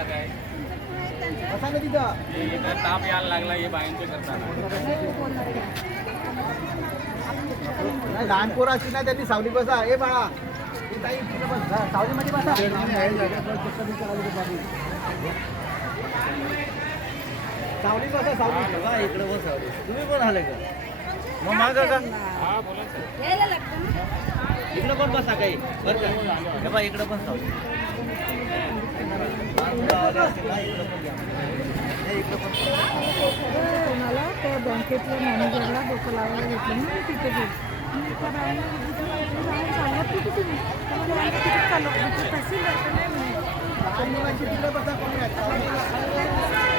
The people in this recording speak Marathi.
झाला काय बसा ना तिथं. इथं ताप यायला लागला हे बायांचे करताना नाही, लहान पोरं असतील ना त्यांनी सावली बसा. ए बाळा हे ताई तिकडे बस. सावलीमध्ये बसा. सावली बसा. सावली बघा इकडे बस. तुम्ही कोण आले का मग मागं का हा बोला सर यायला लागतं ना. इकडे पण बसा काही बरं का हे बा इकडे पण सावली. मला त्या बँकेतल्या मॅनेजरला डोकं लावायला घेतलं ना तिथे गेली. मी त्या बाईला जाऊन सांगत होती तुम्ही तिथे चालू तहसीलदार नाही म्हणे. लहान मुलांची तिकडे बसा कोणी आहे.